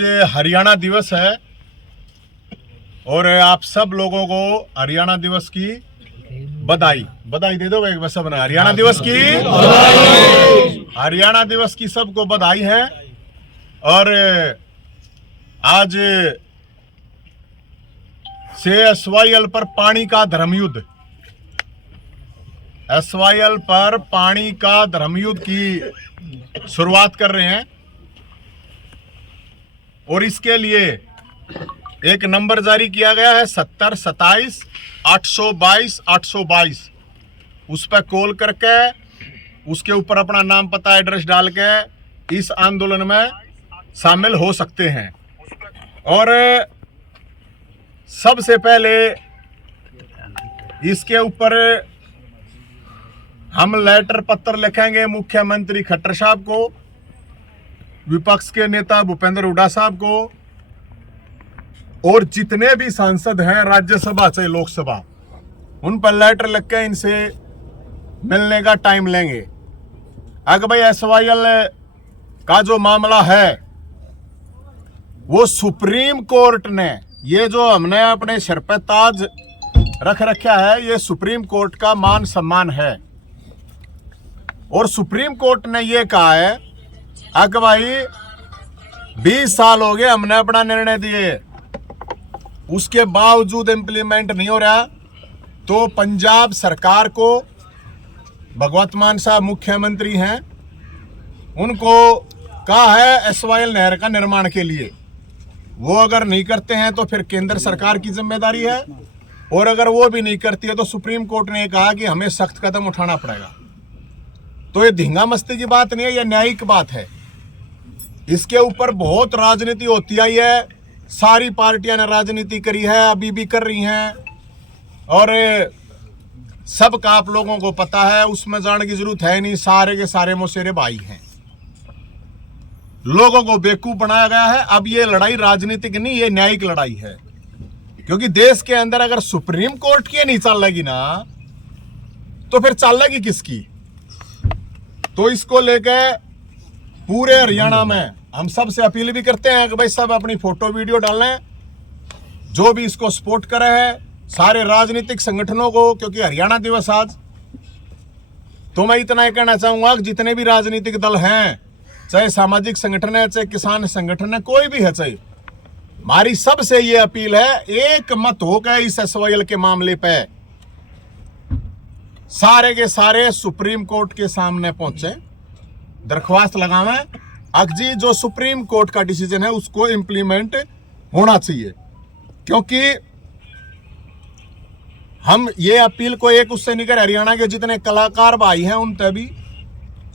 आज हरियाणा दिवस है और आप सब लोगों को हरियाणा दिवस की बधाई दे दो एक बस सबने। हरियाणा दिवस की हरियाणा दिवस की सबको बधाई है। और आज से SYL पर पानी का धर्मयुद्ध, SYL पर पानी का धर्मयुद्ध की शुरुआत कर रहे हैं और इसके लिए एक नंबर जारी किया गया है 70 27 822 822। उस पर कॉल करके उसके ऊपर अपना नाम पता एड्रेस डाल के इस आंदोलन में शामिल हो सकते हैं। और सबसे पहले इसके ऊपर हम लेटर पत्र लिखेंगे मुख्यमंत्री खट्टर साहब को, विपक्ष के नेता भूपेंद्र हुड्डा साहब को और जितने भी सांसद हैं राज्यसभा से लोकसभा, उन पर लेटर लिख के इनसे मिलने का टाइम लेंगे। अगर भाई SYL का जो मामला है वो सुप्रीम कोर्ट ने, ये जो हमने अपने सिर पे ताज रख रखा है, ये सुप्रीम कोर्ट का मान सम्मान है। और सुप्रीम कोर्ट ने ये कहा है अगर भाई 20 साल हो गए हमने अपना निर्णय दिए, उसके बावजूद इंप्लीमेंट नहीं हो रहा, तो पंजाब सरकार को, भगवंत मान साहब मुख्यमंत्री हैं, उनको कहा है SYL नहर का निर्माण के लिए। वो अगर नहीं करते हैं तो फिर केंद्र सरकार की जिम्मेदारी है, और अगर वो भी नहीं करती है तो सुप्रीम कोर्ट ने कहा कि हमें सख्त कदम उठाना पड़ेगा। तो ये धींगा मस्ती की बात नहीं है, ये न्यायिक बात है। इसके ऊपर बहुत राजनीति होती आई है, सारी पार्टियां ने राजनीति करी है, अभी भी कर रही हैं, और सबका आप लोगों को पता है, उसमें जाने की जरूरत है नहीं। सारे के सारे मौसेरे भाई हैं, लोगों को बेवकूफ बनाया गया है। अब ये लड़ाई राजनीतिक नहीं, ये न्यायिक लड़ाई है, क्योंकि देश के अंदर अगर सुप्रीम कोर्ट की नहीं चलेगी ना, तो फिर चलेगी किसकी? तो इसको लेके पूरे हरियाणा में हम सब से अपील भी करते हैं कि भाई सब अपनी फोटो वीडियो डालें, जो भी इसको सपोर्ट करे है, सारे राजनीतिक संगठनों को, क्योंकि हरियाणा दिवस आज। तो मैं इतना ही कहना चाहूंगा कि जितने भी राजनीतिक दल हैं, चाहे सामाजिक संगठन है, चाहे किसान संगठन है, कोई भी है, चाहे, हमारी सबसे ये अपील है, एक मत होकर इस SYL के मामले पे सारे के सारे सुप्रीम कोर्ट के सामने पहुंचे, दरख्वास्त लगावें। अगजी जो सुप्रीम कोर्ट का डिसीजन है उसको इंप्लीमेंट होना चाहिए, क्योंकि हम ये अपील को एक उससे नहीं कर, हरियाणा के जितने कलाकार भाई हैं उन तभी,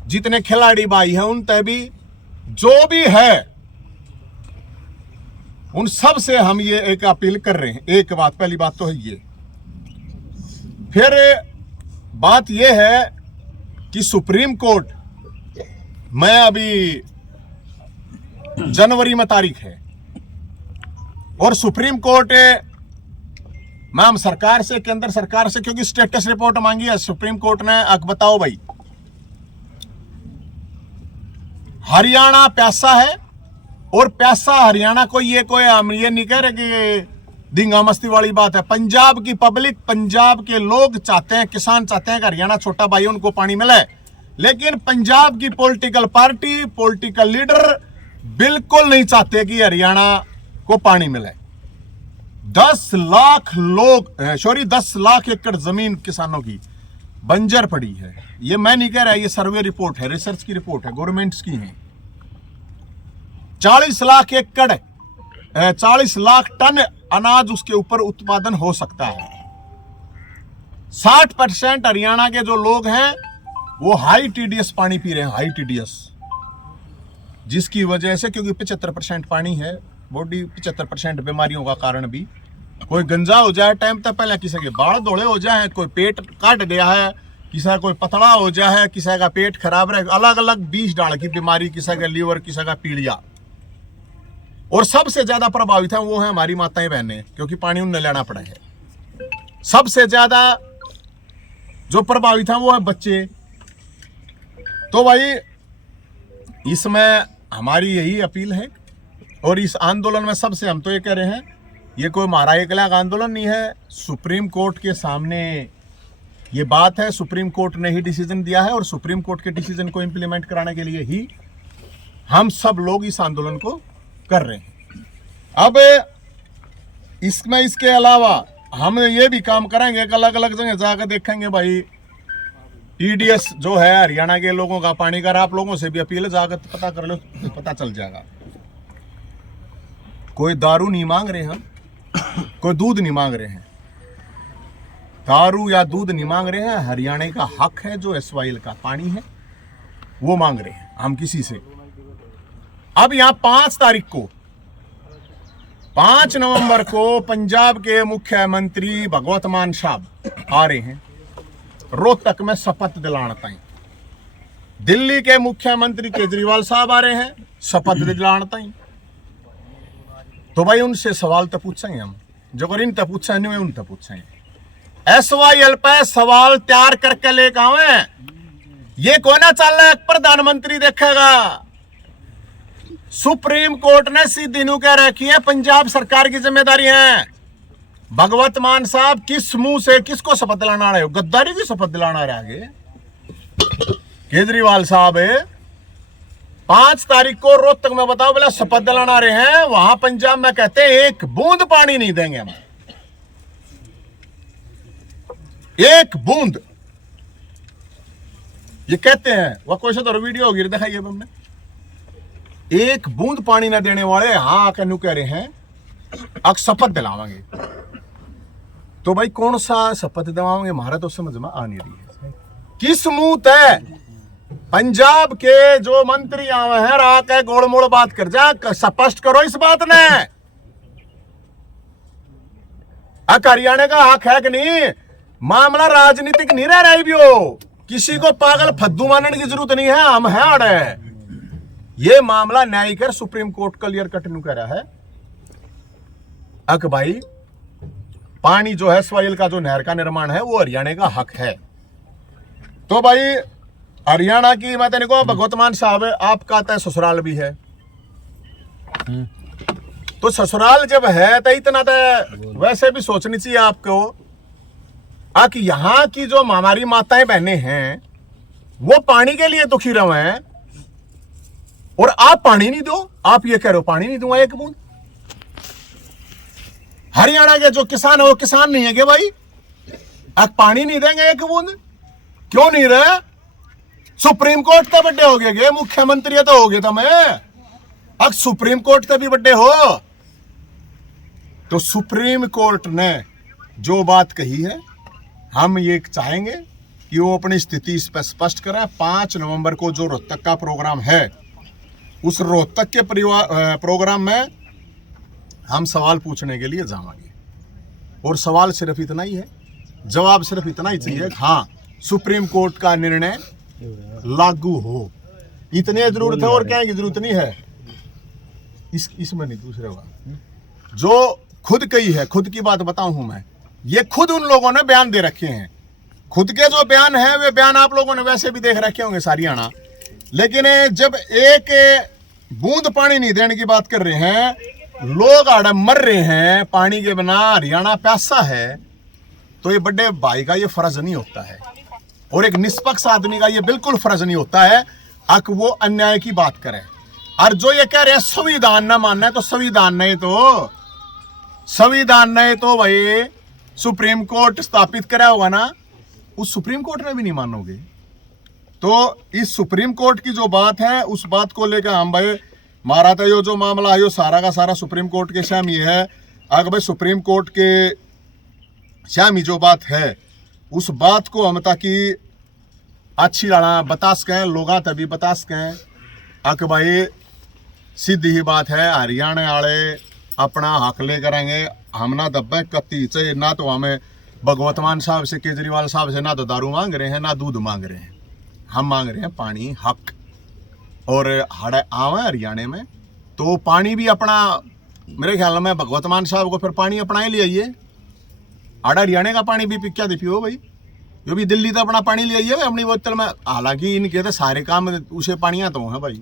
जितने खिलाड़ी भाई हैं उन तभी, जो भी है उन सब से हम ये एक अपील कर रहे हैं। एक बात, पहली बात तो है ये। फिर बात ये है कि सुप्रीम कोर्ट में अभी जनवरी में तारीख है, और सुप्रीम कोर्ट में हम सरकार से, केंद्र सरकार से, क्योंकि स्टेटस रिपोर्ट मांगी है सुप्रीम कोर्ट ने, अब बताओ भाई हरियाणा प्यासा है, और प्यासा हरियाणा को ये कोई हम ये नहीं कह रहे कि धींगा मस्ती वाली बात है। पंजाब की पब्लिक, पंजाब के लोग चाहते हैं, किसान चाहते हैं कि हरियाणा छोटा भाई उनको पानी मिले, लेकिन पंजाब की पॉलिटिकल पार्टी, पॉलिटिकल लीडर बिल्कुल नहीं चाहते कि हरियाणा को पानी मिले। 10 लाख लोग, 10 लाख एकड़ जमीन किसानों की बंजर पड़ी है। ये मैं नहीं कह रहा, ये सर्वे रिपोर्ट है, रिसर्च की रिपोर्ट है, गवर्नमेंट्स की है। 40 लाख एकड़, 40 लाख टन अनाज उसके ऊपर उत्पादन हो सकता है। 60% हरियाणा के जो लोग हैं वो हाई TDS पानी पी रहे हैं, हाई TDS, जिसकी वजह से, क्योंकि 75% पानी है, बॉडी 75% बीमारियों का कारण भी, कोई गंजा हो जाए टाइम तक पहले, किसी के बाल दौड़े हो जाए, कोई पेट काट गया है, किसी का कोई पतला हो जाए, किसी का पेट खराब रहे, अलग अलग 20 डाल की बीमारी, किसी का लीवर, किसी का पीलिया। और सबसे ज्यादा प्रभावित है वो है हमारी माताएं बहनें, क्योंकि पानी उन्हें लेना पड़ा है। सबसे ज्यादा जो प्रभावित है वो है बच्चे। तो भाई इसमें हमारी यही अपील है और इस आंदोलन में सबसे हम तो ये कह रहे हैं, ये कोई हमारा एकला का आंदोलन नहीं है, सुप्रीम कोर्ट के सामने ये बात है। सुप्रीम कोर्ट ने ही डिसीजन दिया है और सुप्रीम कोर्ट के डिसीजन को इंप्लीमेंट कराने के लिए ही हम सब लोग इस आंदोलन को कर रहे हैं। अब इसमें इसके अलावा हम ये भी काम करेंगे कि अलग अलग जगह जाकर देखेंगे भाई टीडीएस जो है हरियाणा के लोगों का पानी का, आप लोगों से भी अपील है, जाकर पता कर लो तो पता चल जाएगा। कोई दारू नहीं मांग रहे हम, कोई दूध नहीं मांग रहे हैं, दारू या दूध नहीं मांग रहे हैं। हरियाणा का हक है, जो एसवाईएल का पानी है वो मांग रहे हैं हम किसी से। अब यहां 5 तारीख को 5 नवंबर को पंजाब के मुख्यमंत्री भगवत मान साहब आ रहे हैं रोहतक में शपथ दिलाने ताई। दिल्ली के मुख्यमंत्री केजरीवाल साहब आ रहे हैं शपथ दिलाने ताई। तो भाई उनसे सवाल तो पूछेंगे हम, जो इन तक पूछे नहीं उन तक पूछेंगे। एसवाईएल पे सवाल तैयार करके लेकर आवे, ये कोई ना चल रहा है प्रधानमंत्री देखेगा। सुप्रीम कोर्ट ने सीधी न्यू कह रखी है पंजाब सरकार की जिम्मेदारी है। भगवत मान साहब किस मुंह से किसको शपथ दिलाना रहे हो? गद्दारी की शपथ दिलाना रहे आगे केजरीवाल साहब 5 तारीख को रोहतक में बताओ बोला शपथ दिलाना रहे हैं। वहां पंजाब में कहते हैं एक बूंद पानी नहीं देंगे हम, एक बूंद ये कहते हैं। वह कोई सा तो वीडियो होगी दिखाइए हमने, एक बूंद पानी ना देने वाले हाँ कहने कह रहे हैं अब शपथ दिलावांगे। तो भाई कौन सा शपथ दिलावांगे हमारा तो समझ में आ नहीं रही है। किस मुंह तय पंजाब के जो मंत्री आवे हैं रा के गोलमोल बात कर जा, स्पष्ट करो इस बात ने। हरियाणा का हक है कि नहीं? मामला राजनीतिक नहीं रह रही भी हो, किसी को पागल फद्दू मानने की जरूरत नहीं है। हम है अड़े ये मामला न्यायिक है, supreme court clear cut new कह रहा है अक भाई पानी जो है एसवाईएल का जो नहर का निर्माण है वो हरियाणा का हक है। तो भाई हरियाणा की मैं तेने को भगवत मान साहब आपका तय ससुराल भी है, तो ससुराल जब है तो इतना तो वैसे भी सोचनी चाहिए आपको कि यहां की जो हमारी माताएं बहनें हैं वो पानी के लिए दुखी रहे हैं और आप पानी नहीं दो। आप ये कह रहे हो पानी नहीं दूंगा एक बूंद। हरियाणा के जो किसान है वो किसान नहीं है क्या भाई? अब पानी नहीं देंगे एक बूंद? क्यों नहीं रहे? सुप्रीम कोर्ट का बड्डे हो गए, मुख्यमंत्री तो हो गए तो मैं अब सुप्रीम कोर्ट का भी बड्डे हो। तो सुप्रीम कोर्ट ने जो बात कही है हम ये चाहेंगे कि वो अपनी स्थिति इस पर स्पष्ट करें। 5 नवंबर को जो रोहतक का प्रोग्राम है उस रोहतक के प्रोग्राम में हम सवाल पूछने के लिए जाएंगे और सवाल सिर्फ इतना ही है, जवाब सिर्फ इतना ही चाहिए हाँ सुप्रीम कोर्ट का निर्णय लागू हो, इतनी जरूरत है और क्या की जरूरत नहीं है। इसमें नहीं दूसरे बात जो खुद कही है, खुद की बात बताऊं हूं मैं, ये खुद उन लोगों ने बयान दे रखे हैं। खुद के जो बयान है वे बयान आप लोगों ने वैसे भी देख रखे होंगे हरियाणा, लेकिन जब एक बूंद पानी नहीं देने की बात कर रहे हैं, लोग आड़े मर रहे हैं पानी के बिना, हरियाणा प्यासा है, तो ये बड़े भाई का ये फर्ज नहीं होता है और एक निष्पक्ष आदमी का ये बिल्कुल फर्ज नहीं होता है कि वो अन्याय की बात करे। और जो ये कह रहे हैं संविधान ना मानना है, तो संविधान ने तो भाई सुप्रीम कोर्ट स्थापित करा होगा ना, उस सुप्रीम कोर्ट ने भी नहीं मानोगे। तो इस सुप्रीम कोर्ट की जो बात है उस बात को लेकर हम भाई हमारा तो यो जो मामला है यो सारा का सारा सुप्रीम कोर्ट के शाम ये है। अगर भाई सुप्रीम कोर्ट के शाम जो बात है उस बात को हम ताकि अच्छी लड़ा बता सकें, लोग तभी बता सकें कि भाई सीधी ही बात है हरियाणा वाले अपना हक ले करेंगे। हम ना दब्बे कत्ती से ना तो हमें भगवत मान साहब से केजरीवाल साहब से ना तो दारू मांग रहे हैं ना दूध मांग रहे हैं, हम मांग रहे हैं पानी हक। और हड़े आवे हरियाणा में तो पानी भी अपना, मेरे ख्याल में भगवत मान साहब को फिर पानी अपना ही ले आइए। आड़ा हरियाणा का पानी भी क्या दे पियो भाई, जो भी दिल्ली तो अपना पानी ले आइए अपनी बोतल में। हालांकि इनके तो सारे काम उसे पानियां तो है भाई,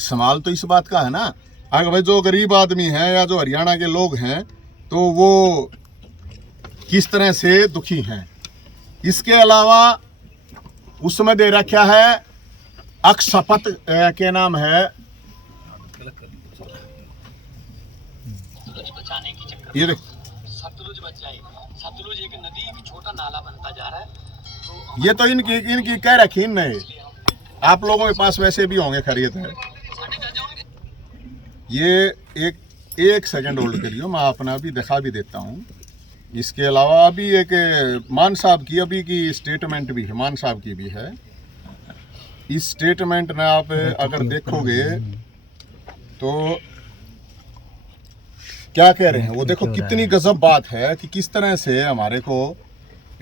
सवाल तो इस बात का है ना। अगर भाई जो गरीब आदमी हैं या जो हरियाणा के लोग हैं तो वो किस तरह से दुखी हैं। इसके अलावा उसमें दे रखा है अक्षपत के नाम है, ये देख सतलुज बचाए। सतलुज एक नदी, एक छोटा नाला बनता जा रहा है। तो ये तो इनकी कह रखी इनने, आप लोगों के पास वैसे भी होंगे, खरीद है। ये एक सेकंड होल्ड करियो, मैं अपना भी दिखा भी देता हूँ। इसके अलावा अभी एक मान साहब की अभी की स्टेटमेंट भी है, मान साहब की भी है। इस स्टेटमेंट में आप अगर देखोगे तो क्या कह रहे हैं वो देखो, कितनी गजब बात है कि किस तरह से हमारे को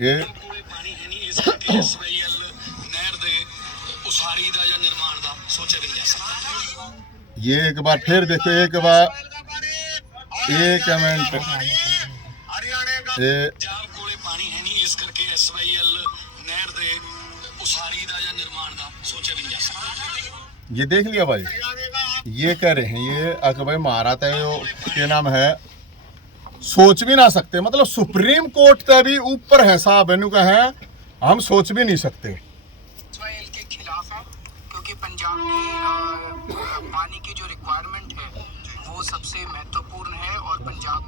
ये पानी है नहीं, इस करके SYL नहर दे उसारी दा या निर्माण दा सोचा भी नहीं जा सकता। ये एक बार फिर देखो, एक बार एक मिनट, जाब कोले पानी है नहीं, इस करके SYL नहर दे उसारी दा या निर्माण दा सोचा भी नहीं जा सकता। ये देख लिया भाई, ये कह रहे हैं ये अगर भाई महाराता है के नाम है, सोच भी ना सकते, मतलब सुप्रीम कोर्ट से भी ऊपर है साहब, इनू का है, हम सोच भी नहीं सकते। SYL के खिलाफ है क्योंकि पंजाब की पानी की जो रिक्वायरमेंट है वो सबसे महत्वपूर्ण है और पंजाब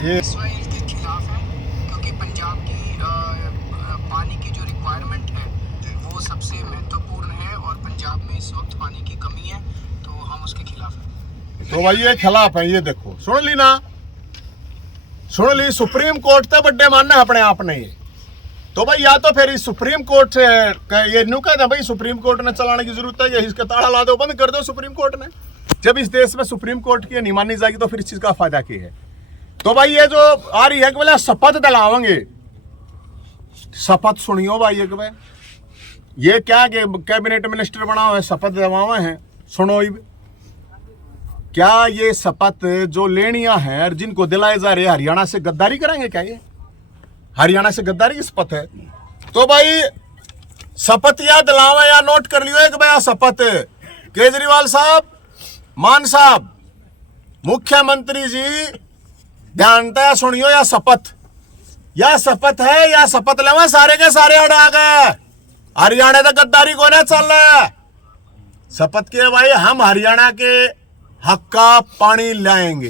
ये SYL के खिलाफ है क्योंकि पंजाब की पानी की जो रिक्वायरमेंट है वो सबसे महत्वपूर्ण है और पंजाब में इस वक्त पानी की कमी है, तो हम उसके खिलाफ हैं। तो भाई ये खिलाफ है, ये देखो सुन ली ना, सुन ली, सुप्रीम कोर्ट से बड्डे मानना है अपने आप नहीं। तो भाई या तो फिर इस सुप्रीम कोर्ट से ये न्यू कहते हैं भाई सुप्रीम कोर्ट ने चलाने की जरूरत है, इसका ताला ला दो, बंद कर दो सुप्रीम कोर्ट ने। जब इस देश में सुप्रीम कोर्ट की नहीं मानी जाएगी तो फिर इस चीज का फायदा क्या है। तो भाई ये जो आ रही है कि बोले शपथ दिलावेंगे, शपथ सुनियो भाई, एक भाई ये क्या कैबिनेट मिनिस्टर बना हुआ है, शपथ दिलवावे हैं, सुनो क्या ये शपथ जो लेनियां हैं जिनको दिलाए जा रहे हैं हरियाणा से गद्दारी करेंगे क्या? ये हरियाणा से गद्दारी की शपथ है। तो भाई शपथ या दिलावा या नोट कर लियो एक भाई शपथ, केजरीवाल साहब, मान साहब, मुख्यमंत्री जी ध्यानता सुनियो, या शपथ है या शपथ लेवा सारे के सारे अड़ा गए, हरियाणा तक गद्दारी को ना चल रहा है। शपथ के भाई हम हरियाणा के हक का पानी लाएंगे,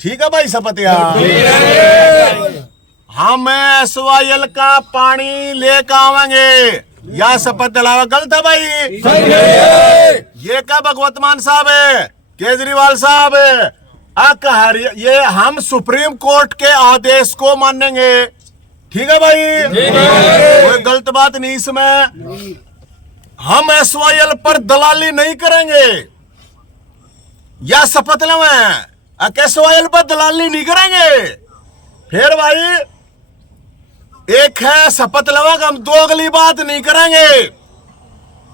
ठीक है भाई शपथ यार, हम SYL का पानी लेकर आवेंगे, या शपथ दिलावा गलत है भाई? ये क्या भगवत मान साहब है, केजरीवाल साहब है, ये हम सुप्रीम कोर्ट के आदेश को मानेंगे, ठीक है भाई? कोई गलत बात नहीं इसमें, हम SYL पर दलाली नहीं करेंगे, या शपथ लें SYL पर दलाली नहीं करेंगे। फिर भाई एक है शपथ लेवा, हम दो अगली बात नहीं करेंगे,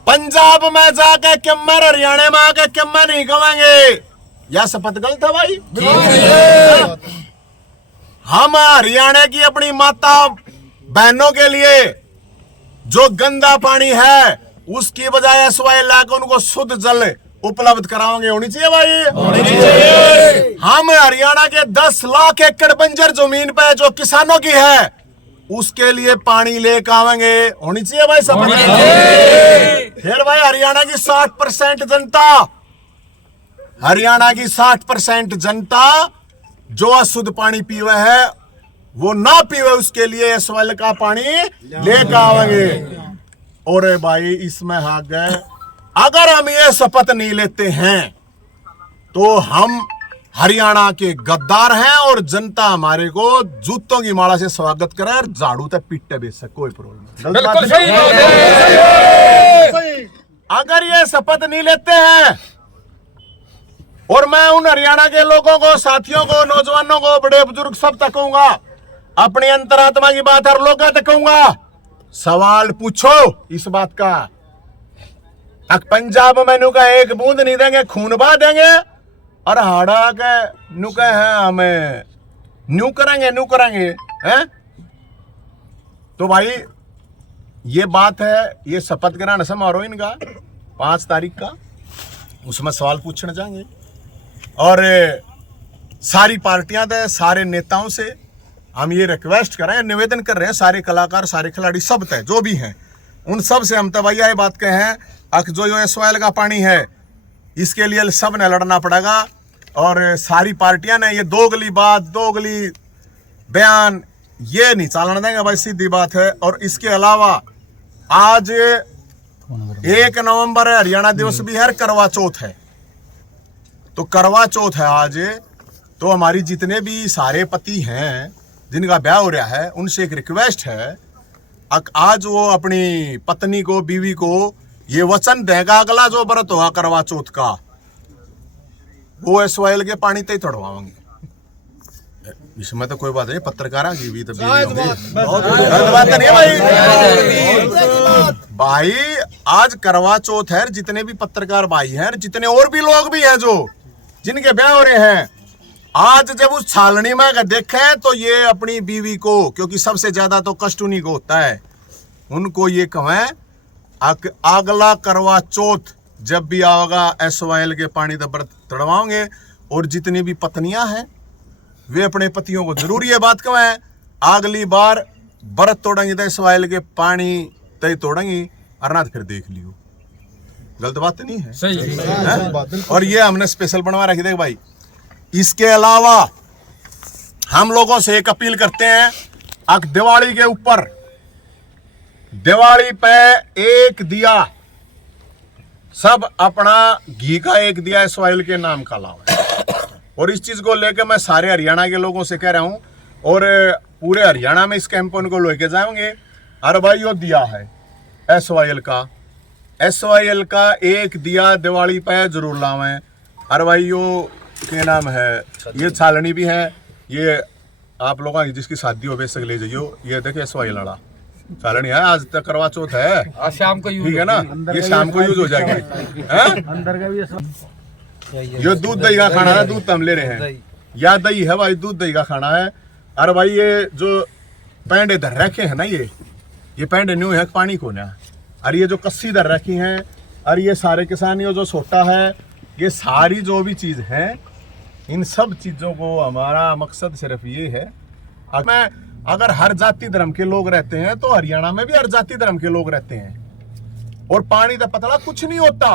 पंजाब में जाकर किम्मर, हरियाणा में आकर किम्मर नहीं कहेंगे, या शपथ गलत है भाई? हम हरियाणा की अपनी माता बहनों के लिए जो गंदा पानी है उसकी बजाय SYL लाकर उनको शुद्ध जल उपलब्ध कराओगे, होनी चाहिए भाई, होनी चाहिए। हम हरियाणा के 10 लाख एकड़ बंजर जमीन पे जो किसानों की है उसके लिए पानी लेकर आवेंगे, होनी चाहिए भाई सब। फिर भाई हरियाणा की 60% जनता, हरियाणा की 60% जनता जो अशुद्ध पानी पीवे है वो ना पीवे, उसके लिए SYL का पानी लेकर आवेंगे। और भाई इसमें आ गए, अगर हम ये शपथ नहीं लेते हैं तो हम हरियाणा के गद्दार हैं और जनता हमारे को जूतों की माला से स्वागत करे और झाड़ू तक पीटे बेच सके, कोई प्रॉब्लम नहीं। अगर ये शपथ नहीं लेते हैं, और मैं उन हरियाणा के लोगों को, साथियों को, नौजवानों को, बड़े बुजुर्ग सब तक कहूंगा, अपनी अंतरात्मा की बात हर लोगों तक कहूंगा, सवाल पूछो इस बात का। पंजाब में नु का एक बूंद नहीं देंगे, खून बहा देंगे, और हाड़ा के नु का है हमें न्यू करेंगे हैं? तो भाई ये बात है, ये शपथ ग्रहण समारोह इनका 5 तारीख का, उसमें सवाल पूछने जाएंगे। और सारी पार्टियां दे सारे नेताओं से हम ये रिक्वेस्ट कर रहे हैं, निवेदन कर रहे हैं, सारे कलाकार सारे खिलाड़ी सब तय जो भी हैं उन सब से हम तवैया ये बात कहे हैं अक जो SYL का पानी है इसके लिए सब ने लड़ना पड़ेगा। और सारी पार्टियां ने ये दोगली बात दोगली बयान ये नहीं चालन देंगे भाई, सीधी बात है। और इसके अलावा आज 1 नवंबर है, हरियाणा दिवस भी है, करवा चौथ है। तो करवा चौथ है आज, तो हमारी जितने भी सारे पति हैं जिनका ब्याह हो रहा है उनसे एक रिक्वेस्ट है, आज वो अपनी पत्नी को बीवी को ये वचन देगा अगला जो व्रत होगा करवा चौथ का वो SYL के पानी तय तड़वाएंगे। इसमें तो कोई बात नहीं, पत्रकारा की भी तो बात नहीं भाई। आज करवा चौथ है, जितने भी पत्रकार भाई हैं, जितने और भी लोग भी हैं जो जिनके ब्याह हो रहे हैं, आज जब उस छालनी में देखे तो ये अपनी बीवी को, क्योंकि सबसे ज्यादा तो कष्ट उन्हीं को होता है, उनको ये कहें अगला करवा चौथ जब भी आएगा SYL के पानी का व्रत तड़वाओगे। और जितनी भी पत्नियां हैं वे अपने पतियों को जरूर ये बात कहें अगली बार व्रत तोड़ेंगे तो SYL के पानी तय तोड़ेंगे, अरनाथ फिर देख लियो। गलत बात तो नहीं है, सही है? और ये हमने स्पेशल बनवा रखी देख भाई। इसके अलावा हम लोगों से एक अपील करते हैं, दिवाली के ऊपर दिवाली पे एक दिया सब अपना घी का एक दिया SYL के नाम का लाओ। और इस चीज को लेकर मैं सारे हरियाणा के लोगों से कह रहा हूं और पूरे हरियाणा में इस कैंपेन को लेके जाएंगे। अरे भाई यो दिया है SYL का एक दिया दिवाली पे जरूर लावें। अरे भाई यो क्या नाम है, ये छालनी भी है, ये आप लोगों की जिसकी शादी हो बेशक ले जाइयो। ये देखिए SYL वाला छालनी है, आज तक करवा चौथ है, आज शाम को यूज, ठीक है ना, ये शाम को यूज हो जाएगी। अंदर का भी ये दूध दही का खाना है, दूध तो हम ले रहे हैं, या दही है भाई, दूध दही का खाना है। अरे भाई ये जो पैंडे धर रखे हैं ना, ये पैंडे न्यू है, पानी को ना, अरे ये जो कस्सी धर रखी हैं, अरे ये सारे किसान जो छोटा है, ये सारी जो भी चीज है, इन सब चीजों को हमारा मकसद सिर्फ ये है, अगर हर जाति धर्म के लोग रहते हैं तो हरियाणा में भी हर जाति धर्म के लोग रहते हैं। और पानी का पतला कुछ नहीं होता,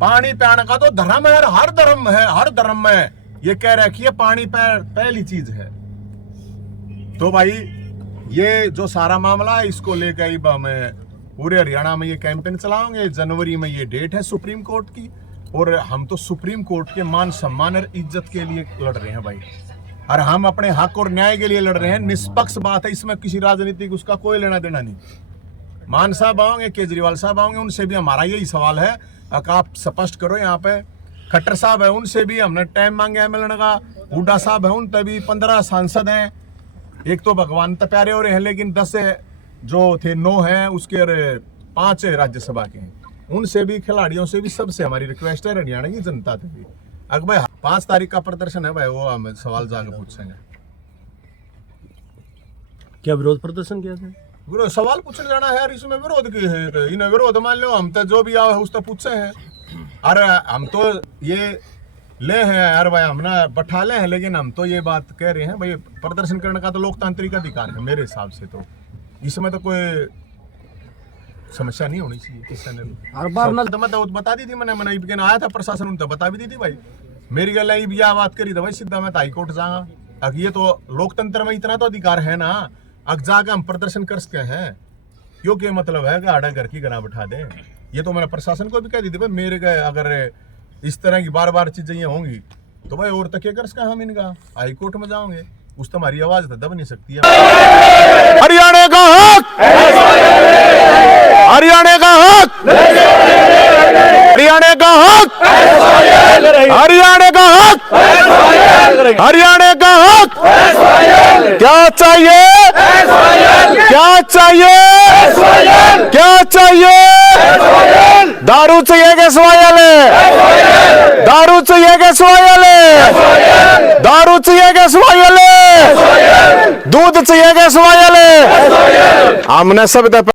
पानी पीने का तो धर्म है, हर धर्म है, हर धर्म में ये कह रखी है पानी पहली चीज है। तो भाई ये जो सारा मामला है इसको लेकर हमें पूरे हरियाणा में ये कैंपेन चलाएंगे। जनवरी में ये डेट है सुप्रीम कोर्ट की, और हम तो सुप्रीम कोर्ट के मान सम्मान और इज्जत के लिए लड़ रहे हैं भाई, और हम अपने हक और न्याय के लिए लड़ रहे हैं। निष्पक्ष बात है, इसमें किसी राजनीतिक उसका कोई लेना देना नहीं। मान साहब आओगे, केजरीवाल साहब आओगे, उनसे भी हमारा यही सवाल है, आप स्पष्ट करो। यहाँ पे खट्टर साहब है, उनसे भी हमने टाइम मांगे है मिलने का। हुड्डा साहब है, उन तभी 15 सांसद हैं, एक तो भगवान तो प्यारे हो रहे हैं, लेकिन 10 जो थे 9 हैं, उसके 5 राज्यसभा के हैं। उनसे भी, खिलाड़ियों से भी, सबसे हमारी रिक्वेस्ट है, हरियाणा की जनता से भी, अगर भाई 5 तारीख का प्रदर्शन है भाई, वो हम सवाल जाके पूछेंगे। क्या विरोध प्रदर्शन किया था? सवाल पूछने जाना है, इसमें विरोध की है, इन्हें विरोध मान लो, हम तो जो भी आए उस तो पूछे हैं। अरे हम तो ये ले हैं यार भाई, हमने बैठा ले हैं, लेकिन हम तो ये बात कह रहे हैं भाई, प्रदर्शन करने का तो लोकतांत्रिक अधिकार है मेरे हिसाब से, तो इसमें तो कोई समस्या नहीं होनी चाहिए। किसी ने हर बार तो मैं तो बता दी थी, मैंने आया था प्रशासन, उन तो बता भी दी थी भाई, मेरी गल यह बात करी था भाई, सीधा मैं हाई कोर्ट जाऊंगा। अब ये तो लोकतंत्र में इतना तो अधिकार है ना, अब जाकर हम प्रदर्शन कर सकते हैं, क्योंकि मतलब है कि आड़ा घर की गना बैठा दें। ये तो मैंने प्रशासन को भी कह दी थी भाई, मेरे का अगर इस तरह की बार बार चीजें ये होंगी तो भाई और तक कर सका हम इनका, हाई कोर्ट में जाओगे, उस तो हमारी आवाज तो दब नहीं सकती है। हरियाणा का हक, हरियाणा का हक, हरियाणा का हक, हरियाणा का हक, हरियाणा का हक। क्या चाहिए, क्या चाहिए, क्या चाहिए? दारू चाहिए कि SYL? दारू चाहिए कि SYL? दारू चाहिए कि SYL? दूध चाहिए कि SYL? हमने सब